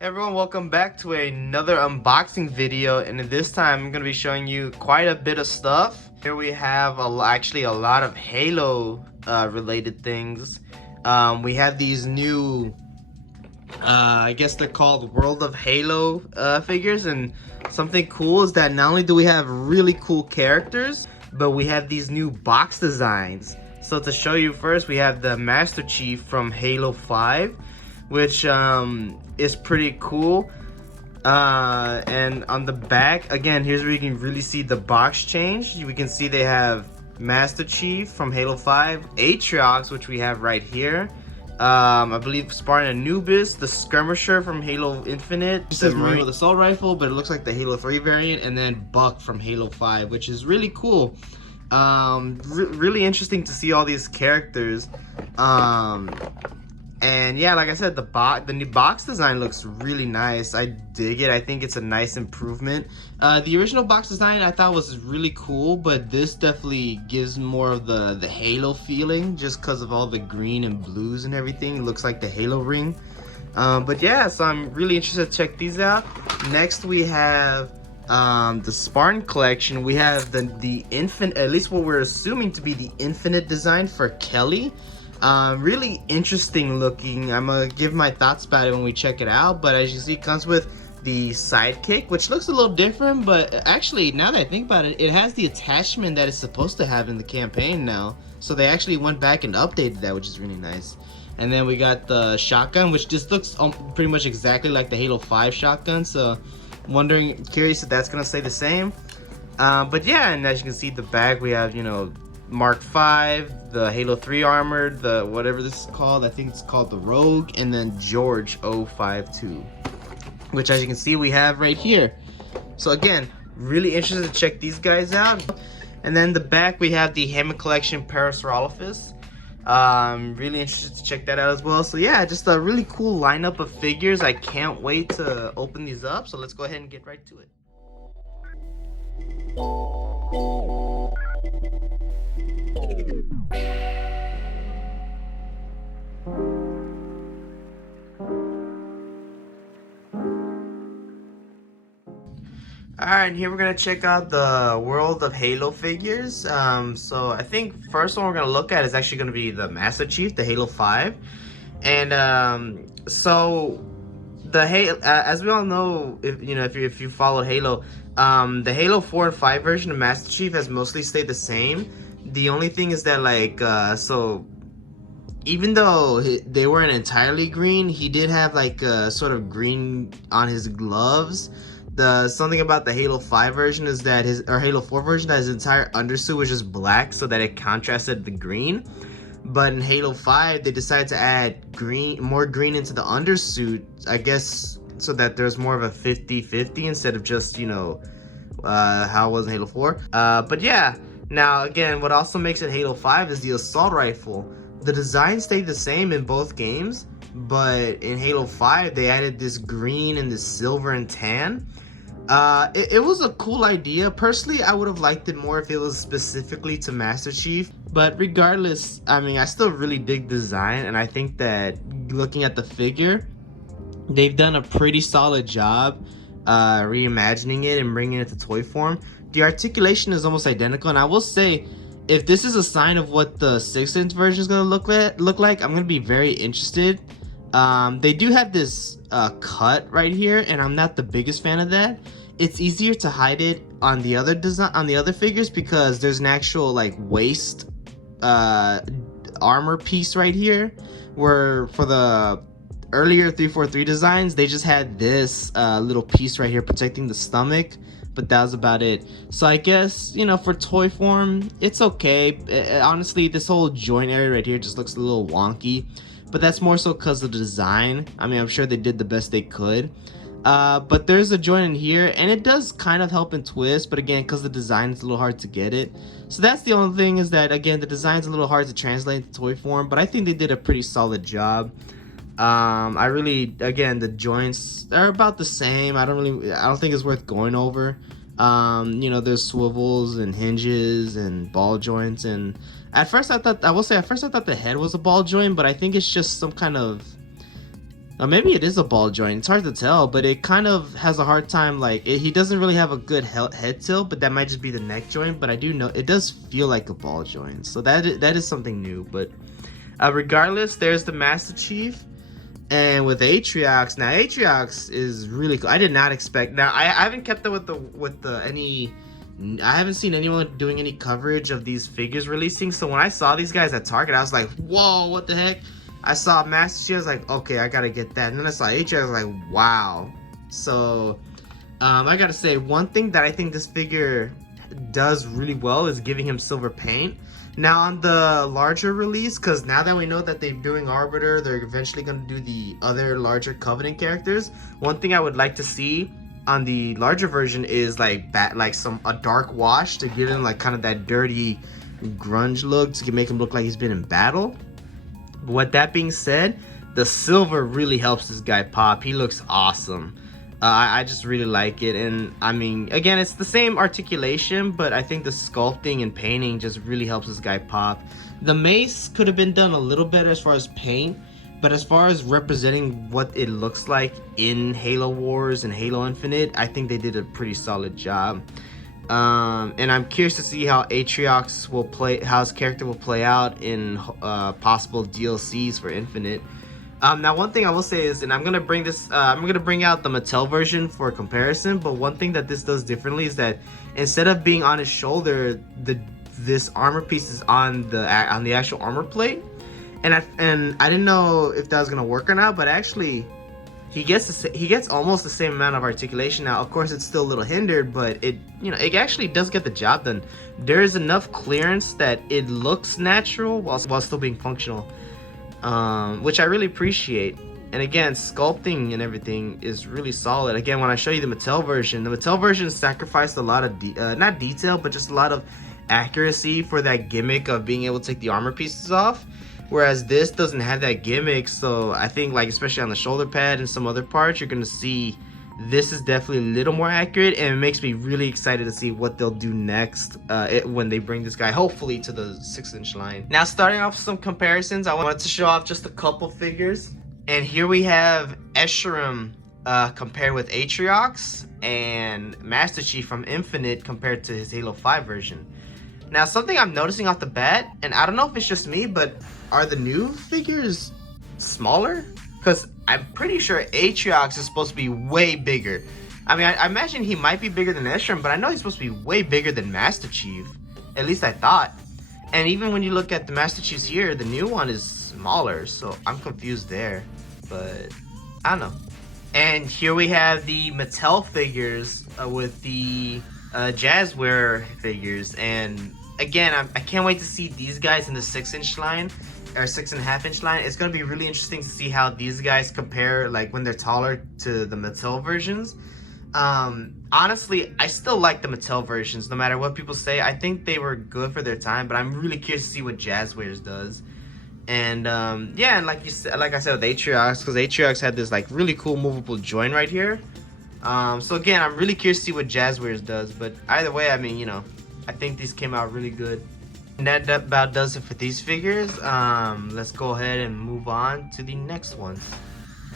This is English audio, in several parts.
Everyone, welcome back to another unboxing video, and this time I'm going to be showing you quite a bit of stuff. Here we have actually a lot of Halo related things. We have these new, I guess they're called World of Halo figures, and something cool is that not only do we have really cool characters, but we have these new box designs. So to show you first, we have the Master Chief from Halo 5, which is pretty cool. And on the back, again, here's where you can really see the box change. We can see they have Master Chief from Halo 5, Atriox, which we have right here. I believe Spartan Anubis, the Skirmisher from Halo Infinite. It says Marine with Assault Rifle, but it looks like the Halo 3 variant, and then Buck from Halo 5, which is really cool. Really interesting to see all these characters. And yeah, like I said, the new box design looks really nice. I dig it. I think it's a nice improvement. The original box design I thought was really cool, but this definitely gives more of the Halo feeling just because of all the green and blues and everything. It looks like the Halo ring. But yeah, so I'm really interested to check these out. Next we have the Spartan Collection. We have the Infinite, at least what we're assuming to be the Infinite design for Kelly. Really interesting looking. I'm gonna give my thoughts about it when we check it out, but as you see, it comes with the sidekick, which looks a little different, but actually, now that I think about it, it has the attachment that it's supposed to have in the campaign now. So they actually went back and updated that, which is really nice. And then we got the shotgun, which just looks pretty much exactly like the Halo 5 shotgun, so curious if that's gonna stay the same. But yeah, and as you can see, the bag, we have, you know, Mark 5, the Halo 3 armored, the whatever this is called, I think it's called the Rogue, and then George 052, which as you can see we have right here. So again, really interested to check these guys out. And then the back we have the Hammond Collection Parasaurolophus. Really interested to check that out as well. So yeah, just a really cool lineup of figures. I can't wait to open these up, so let's go ahead and get right to it. Alright, here we're going to check out the World of Halo figures. So I think first one we're going to look at is actually going to be the Master Chief, the Halo 5. And so the Halo, as we all know, if you followed Halo, the Halo 4 and 5 version of Master Chief has mostly stayed the same. The only thing is that, like, so even though they weren't entirely green, he did have like a sort of green on his gloves. Something about the Halo 5 version is that Halo 4 version, that his entire undersuit was just black so that it contrasted the green. But in Halo 5, they decided to add more green into the undersuit, I guess, so that there's more of a 50-50 instead of just, you know, how it was in Halo 4. But yeah, now again, what also makes it Halo 5 is the assault rifle. The design stayed the same in both games, but in Halo 5, they added this green and this silver and tan. It was a cool idea. Personally, I would have liked it more if it was specifically to Master Chief. But regardless, I mean, I still really dig the design, and I think that looking at the figure, they've done a pretty solid job reimagining it and bringing it to toy form. The articulation is almost identical, and I will say, if this is a sign of what the 6-inch version is going to look like, I'm going to be very interested. They do have this cut right here, and I'm not the biggest fan of that. It's easier to hide it on the other figures because there's an actual like waist armor piece right here, where for the earlier 343 designs they just had this little piece right here protecting the stomach, but that was about it. So I guess, you know, for toy form it's okay. Honestly, this whole joint area right here just looks a little wonky, but that's more so because of the design. I mean, I'm sure they did the best they could. But there's a joint in here, and it does kind of help and twist, but again, because the design is a little hard to get it. So that's the only thing, is that again, the design's a little hard to translate into toy form, but I think they did a pretty solid job. Again, the joints are about the same. I don't think it's worth going over. You know, there's swivels and hinges and ball joints, and at first I thought the head was a ball joint, but I think it's just some kind of Maybe it is a ball joint. It's hard to tell, but it kind of has a hard time. Like he doesn't really have a good head tilt, but that might just be the neck joint. But I do know it does feel like a ball joint, so that is something new. But regardless, there's the Master Chief, and with Atriox. Now Atriox is really cool. I did not expect. Now I haven't kept up with the any. I haven't seen anyone doing any coverage of these figures releasing. So when I saw these guys at Target, I was like, whoa, what the heck? I saw Master Chief, I was like, okay, I gotta get that. And then I saw Atriox, I was like, wow. So I gotta say, one thing that I think this figure does really well is giving him silver paint. Now on the larger release, because now that we know that they're doing Arbiter, they're eventually going to do the other larger Covenant characters. One thing I would like to see on the larger version is like a dark wash to give him like kind of that dirty grunge look to make him look like he's been in battle. But with that being said, the silver really helps this guy pop. He looks awesome. I just really like it, and I mean, again, it's the same articulation, but I think the sculpting and painting just really helps this guy pop. The mace could have been done a little better as far as paint, but as far as representing what it looks like in Halo Wars and Halo Infinite, I think they did a pretty solid job. And I'm curious to see how Atriox will play, how his character will play out in possible DLCs for Infinite. Now one thing I will say is, and I'm gonna bring this, I'm gonna bring out the Mattel version for comparison. But one thing that this does differently is that instead of being on his shoulder, this armor piece is on the actual armor plate. And I didn't know if that was gonna work or not, but actually, he gets almost the same amount of articulation. Now, of course, it's still a little hindered, but it actually does get the job done. There is enough clearance that it looks natural while still being functional. Which I really appreciate. And again, sculpting and everything is really solid. Again, when I show you the Mattel version sacrificed a lot of not detail, but just a lot of accuracy for that gimmick of being able to take the armor pieces off, whereas this doesn't have that gimmick. So I think, like, especially on the shoulder pad and some other parts, you're gonna see this is definitely a little more accurate, and it makes me really excited to see what they'll do next when they bring this guy, hopefully, to the 6-inch line. Now, starting off with some comparisons, I wanted to show off just a couple figures. And here we have Escharum compared with Atriox, and Master Chief from Infinite compared to his Halo 5 version. Now, something I'm noticing off the bat, and I don't know if it's just me, but are the new figures smaller? Because I'm pretty sure Atriox is supposed to be way bigger. I mean, I imagine he might be bigger than Escharum, but I know he's supposed to be way bigger than Master Chief. At least I thought. And even when you look at the Master Chiefs here, the new one is smaller, so I'm confused there. But I don't know. And here we have the Mattel figures with the Jazzware figures. And again, I can't wait to see these guys in the 6-inch line. Or 6.5-inch line. It's gonna be really interesting to see how these guys compare, like when they're taller, to the Mattel versions. Honestly, I still like the Mattel versions, no matter what people say. I think they were good for their time, but I'm really curious to see what Jazzwares does. And yeah, and like I said with Atriox, because Atriox had this like really cool movable joint right here. So again, I'm really curious to see what Jazzwares does. But either way, I mean, I think these came out really good. And that about does it for these figures. Let's go ahead and move on to the next one.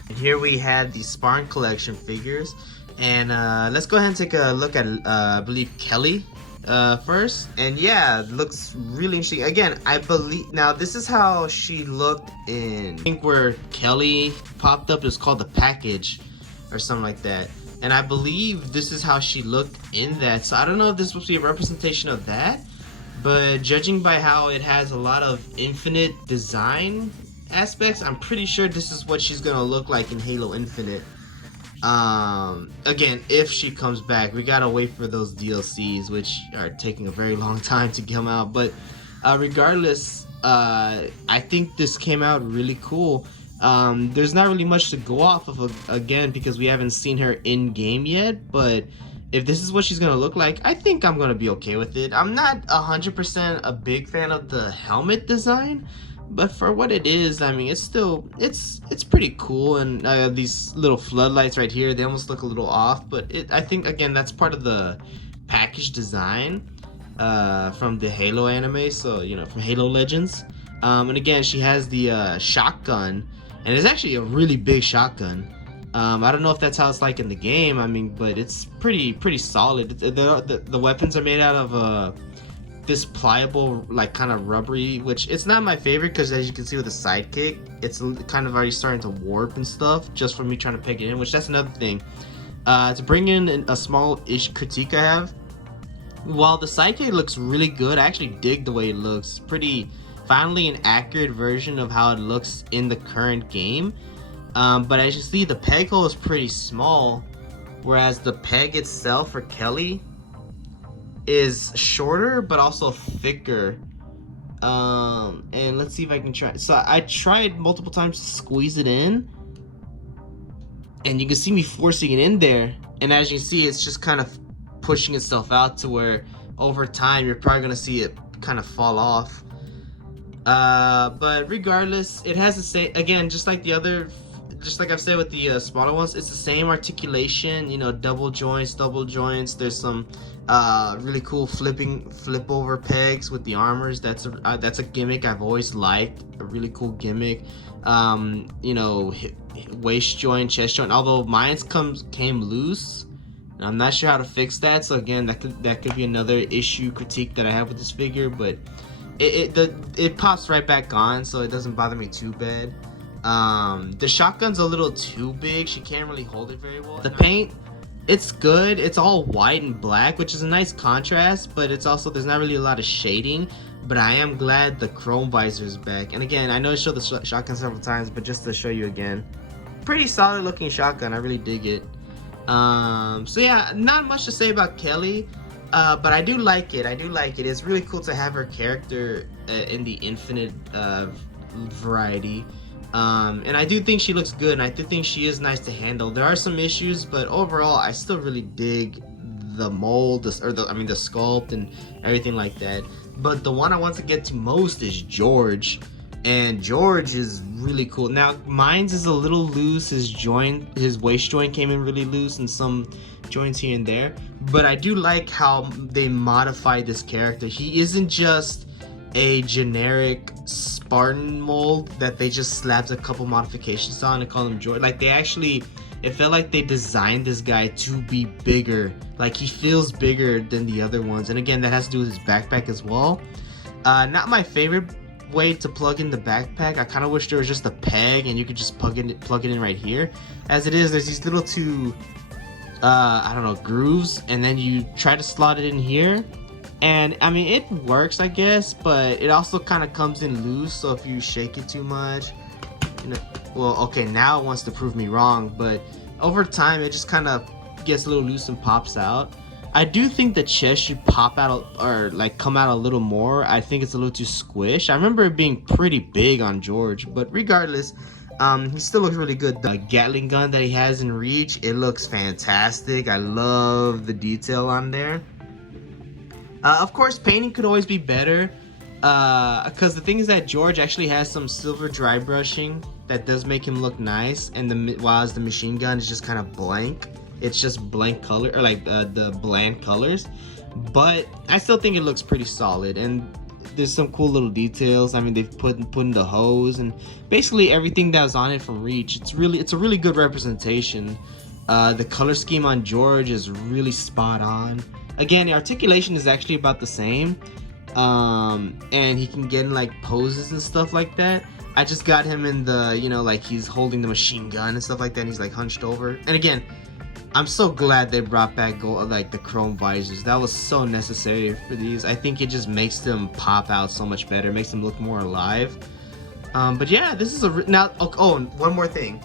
And here we have the Hammond Collection figures. And let's go ahead and take a look at, I believe, Kelly first. And yeah, it looks really interesting. Again, I believe, now this is how she looked in, I think where Kelly popped up is called the package or something like that. And I believe this is how she looked in that. So I don't know if this is supposed to be a representation of that. But judging by how it has a lot of Infinite design aspects, I'm pretty sure this is what she's gonna look like in Halo Infinite. Again, if she comes back, we gotta wait for those DLCs, which are taking a very long time to come out. But regardless, I think this came out really cool. There's not really much to go off of, again, because we haven't seen her in game yet, but if this is what she's gonna look like, I think I'm gonna be okay with it. I'm not 100% a big fan of the helmet design, but for what it is, I mean, it's pretty cool. And these little floodlights right here, they almost look a little off, but I think, again, that's part of the package design from the Halo anime, so from Halo Legends. And again, she has the shotgun and it's actually a really big shotgun. I don't know if that's how it's like in the game. I mean, but it's pretty solid. The weapons are made out of this pliable, like kind of rubbery, which it's not my favorite because as you can see with the sidekick, it's kind of already starting to warp and stuff just from me trying to peg it in, which that's another thing. To bring in a small-ish critique I have, while the sidekick looks really good, I actually dig the way it looks. Pretty, finally an accurate version of how it looks in the current game. But as you see, the peg hole is pretty small, whereas the peg itself for Kelly is shorter but also thicker. And let's see if I can try. So I tried multiple times to squeeze it in, and you can see me forcing it in there, and as you see, it's just kind of pushing itself out to where over time you're probably gonna see it kind of fall off. But regardless, it has the same, again, just like the other, just like I've said with the smaller ones, it's the same articulation, you know, double joints. There's some really cool flip over pegs with the armors. That's a gimmick I've always liked, a really cool gimmick. You know, waist joint, chest joint, although mine came loose. I'm not sure how to fix that, so again, that could be another issue critique that I have with this figure, but it pops right back on, so it doesn't bother me too bad. The shotgun's a little too big. She can't really hold it very well. The paint, it's good. It's all white and black, which is a nice contrast, but it's also, there's not really a lot of shading. But I am glad the chrome visor is back. And again, I know I showed the shotgun several times, but just to show you again, pretty solid looking shotgun. I really dig it. So yeah, not much to say about Kelly, but I do like it. It's really cool to have her character in the infinite variety. And I do think she looks good, and I do think she is nice to handle. There are some issues, but overall, I still really dig the mold, the sculpt and everything like that. But the one I want to get to most is George, and George is really cool. Now, mine's is a little loose. His waist joint came in really loose, and some joints here and there. But I do like how they modified this character. He isn't just a generic Spartan mold that they just slapped a couple modifications on and call him George. Like, they actually, it felt like they designed this guy to be bigger. Like, he feels bigger than the other ones, and again, that has to do with his backpack as well. Not my favorite way to plug in the backpack. I kind of wish there was just a peg and you could just plug it in right here. As it is, there's these little two I don't know, grooves, and then you try to slot it in here, and I mean, it works, I guess, but it also kind of comes in loose, so if you shake it too much, you know, well, okay, now it wants to prove me wrong, but over time it just kind of gets a little loose and pops out. I do think the chest should pop out, or like come out a little more. I think it's a little too squished. I remember it being pretty big on George, but regardless, he still looks really good. The Gatling gun that he has in Reach, it looks fantastic. I love the detail on there. Of course, painting could always be better, because the thing is that George actually has some silver dry brushing that does make him look nice, and while the machine gun is just kind of blank. It's just blank color, or like the bland colors, but I still think it looks pretty solid, and there's some cool little details. I mean, they've put in the hose and basically everything that was on it from Reach. It's a really good representation. The color scheme on George is really spot on. Again, the articulation is actually about the same, and he can get in like poses and stuff like that. I just got him in the, you know, like he's holding the machine gun and stuff like that, and he's like hunched over. And again, I'm so glad they brought back like the chrome visors. That was so necessary for these. I think it just makes them pop out so much better. It makes them look more alive. But yeah, this is now. Oh, and one more thing.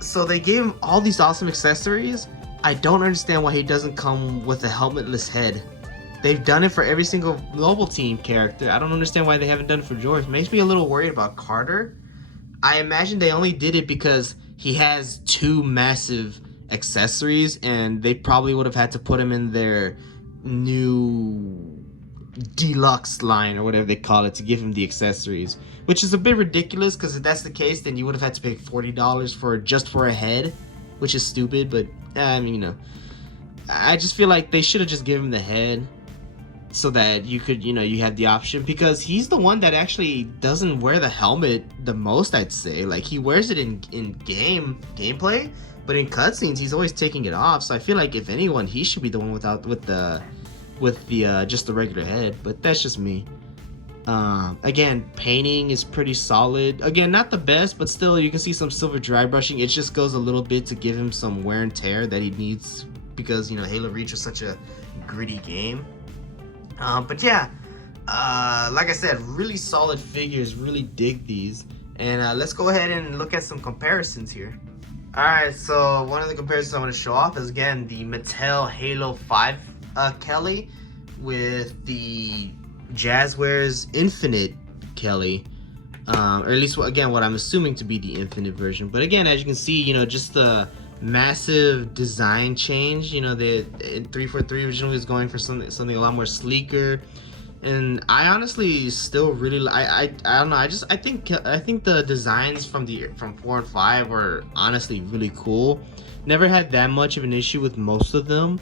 So they gave him all these awesome accessories. I don't understand why he doesn't come with a helmetless head. They've done it for every single Global Team character. I don't understand why they haven't done it for George. It makes me a little worried about Carter. I imagine they only did it because he has two massive accessories, and they probably would have had to put him in their new deluxe line or whatever they call it to give him the accessories, which is a bit ridiculous, because if that's the case, then you would have had to pay $40 just for a head, which is stupid. But I mean, you know, I just feel like they should have just given him the head. so that you could, you have the option, because he's the one that actually doesn't wear the helmet the most, I'd say. Like, he wears it in gameplay, but in cutscenes he's always taking it off. So I feel like if anyone, he should be the one with the just the regular head. But that's just me. Again, painting is pretty solid. Again, not the best, but still you can see some silver dry brushing. It just goes a little bit to give him some wear and tear that he needs, because Halo Reach was such a gritty game. But yeah, like I said, really solid figures. Really dig these. And let's go ahead and look at some comparisons here. Alright, so one of the comparisons I want to show off is, again, the Mattel Halo 5 Kelly with the Jazzwares Infinite Kelly. Or at least, again, what I'm assuming to be the Infinite version. But again, as you can see, just the massive design change. The 343 originally was going for something a lot more sleeker, and I honestly still really I don't know. I think the designs from 4 and 5 were honestly really cool. Never had that much of an issue with most of them,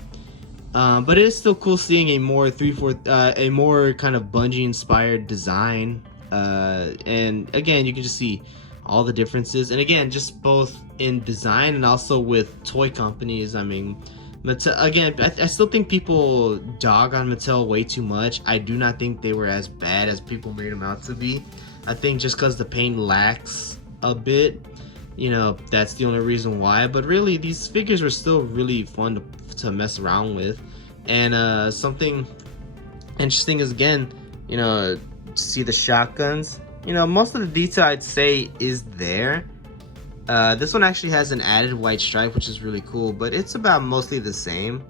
but it is still cool seeing a more a more kind of Bungie inspired design. And again, you can just see all the differences, and again, just both in design and also with toy companies. I mean, Mattel, again, I still think people dog on Mattel way too much. I do not think they were as bad as people made them out to be. I think just because the paint lacks a bit, that's the only reason why. But really, these figures were still really fun to mess around with. And something interesting is, again, see the shotguns. Most of the detail, I'd say, is there. This one actually has an added white stripe, which is really cool, but it's about mostly the same.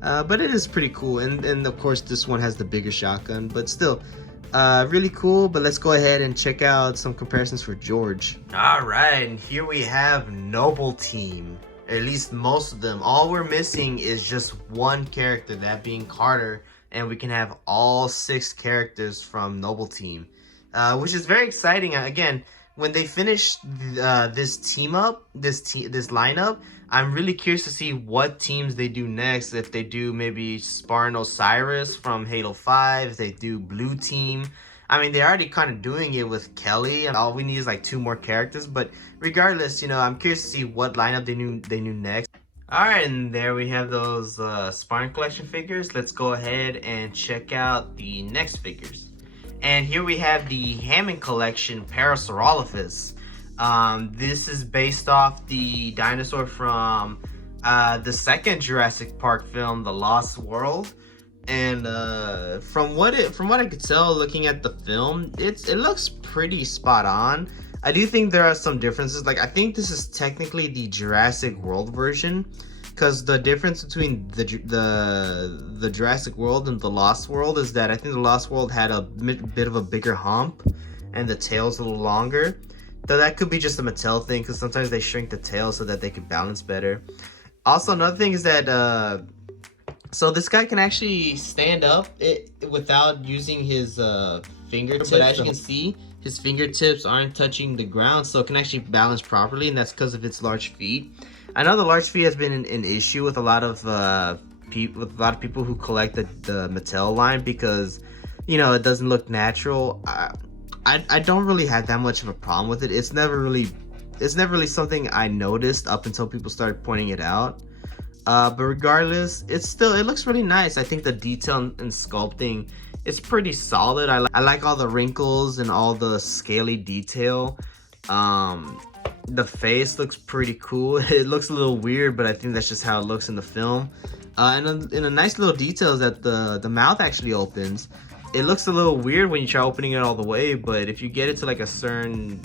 But it is pretty cool, and of course this one has the bigger shotgun, but still really cool. But let's go ahead and check out some comparisons for George. Alright, and here we have Noble Team. At least most of them. All we're missing is just one character, that being Carter, and we can have all 6 characters from Noble Team. Which is very exciting. Again, when they finish this lineup, I'm really curious to see what teams they do next. If they do maybe Spartan Osiris from Halo 5, if they do Blue Team. I mean, they're already kind of doing it with Kelly, and all we need is like 2 more characters. But regardless, I'm curious to see what lineup they knew next. Alright, and there we have those Spartan Collection figures. Let's go ahead and check out the next figures. And here we have the Hammond Collection Parasaurolophus. This is based off the dinosaur from the second Jurassic Park film, The Lost World. And from what I could tell, looking at the film, it looks pretty spot on. I do think there are some differences. Like, I think this is technically the Jurassic World version, because the difference between the Jurassic World and the Lost World is that I think the Lost World had a bit of a bigger hump, and the tail's a little longer. Though that could be just a Mattel thing, because sometimes they shrink the tail so that they can balance better. Also, another thing is that so this guy can actually stand up without using his fingertips. But as you can see, his fingertips aren't touching the ground, so it can actually balance properly, and that's because of its large feet. I know the large feet has been an issue with a lot of people who collect the Mattel line, because it doesn't look natural. I don't really have that much of a problem with it. It's never really something I noticed up until people started pointing it out. But regardless, it looks really nice. I think the detail and sculpting is pretty solid. I like all the wrinkles and all the scaly detail. The face looks pretty cool. It looks a little weird, but I think that's just how it looks in the film. And in a nice little detail is that the mouth actually opens. It looks a little weird when you try opening it all the way, but if you get it to like a certain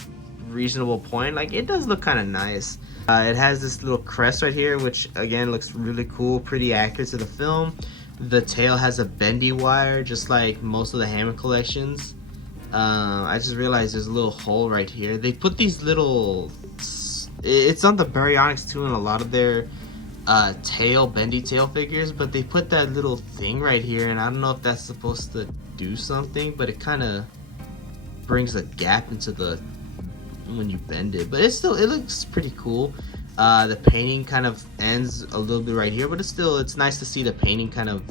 reasonable point, like, it does look kind of nice. It has this little crest right here, which again looks really cool, pretty accurate to the film. The tail has a bendy wire, just like most of the Hammond collections. I just realized there's a little hole right here. They put these little, it's on the baryonyx too in a lot of their bendy tail figures, but they put that little thing right here, and I don't know if that's supposed to do something, but it kind of brings a gap into the when you bend it. But it looks pretty cool. The painting kind of ends a little bit right here, but it's nice to see the painting kind of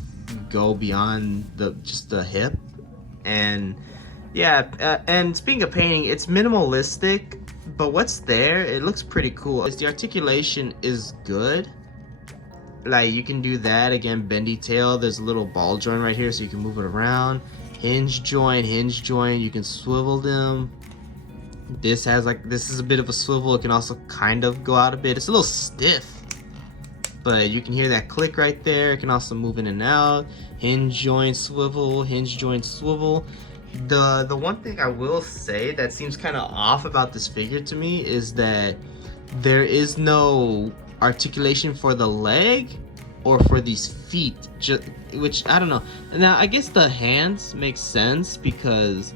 go beyond just the hip. And yeah, and speaking of painting, it's minimalistic, but what's there, it looks pretty cool. The articulation is good. Like, you can do that. Again, bendy tail, there's a little ball joint right here so you can move it around. Hinge joint, you can swivel them. This is a bit of a swivel. It can also kind of go out a bit. It's a little stiff, but you can hear that click right there. It can also move in and out. Hinge joint swivel, hinge joint swivel. The one thing I will say that seems kind of off about this figure to me is that there is no articulation for the leg or for these feet, which I don't know. Now I guess the hands make sense because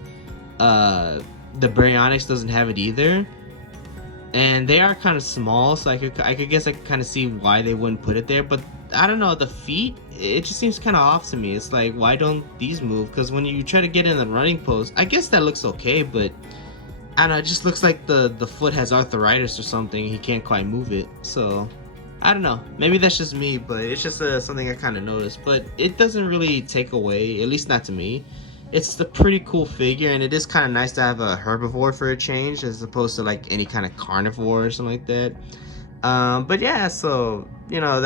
the Baryonyx doesn't have it either, and they are kind of small, so I could guess I could kind of see why they wouldn't put it there. But I don't know, the feet, it just seems kind of off to me. It's like, why don't these move? Because when you try to get in the running pose, I guess that looks okay, but I don't know, it just looks like the foot has arthritis or something. He can't quite move it. So I don't know, maybe that's just me, but it's just something I kind of noticed. But it doesn't really take away, at least not to me. It's a pretty cool figure, and it is kind of nice to have a herbivore for a change as opposed to like any kind of carnivore or something like that. But yeah, so you know,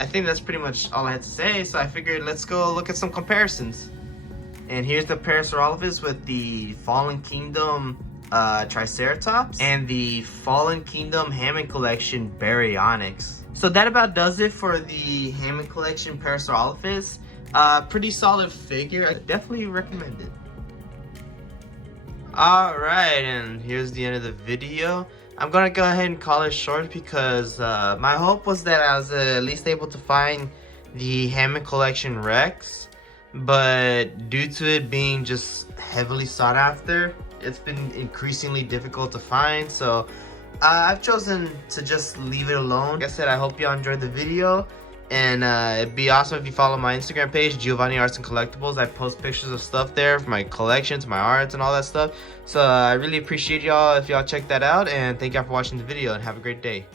I think that's pretty much all I had to say. So I figured let's go look at some comparisons. And here's the Parasaurolophus with the Fallen Kingdom Triceratops and the Fallen Kingdom Hammond Collection Baryonyx. So that about does it for the Hammond Collection Parasaurolophus. Pretty solid figure. I definitely recommend it. Alright, and here's the end of the video. I'm gonna go ahead and call it short because my hope was that I was at least able to find the Hammond Collection Rex, but due to it being just heavily sought after, it's been increasingly difficult to find. So I've chosen to just leave it alone. Like I said, I hope y'all enjoyed the video. And it'd be awesome if you follow my Instagram page, Giovanni Arts and Collectibles. I post pictures of stuff there for my collections, my arts, and all that stuff. So I really appreciate y'all if y'all check that out. And thank y'all for watching the video, and have a great day.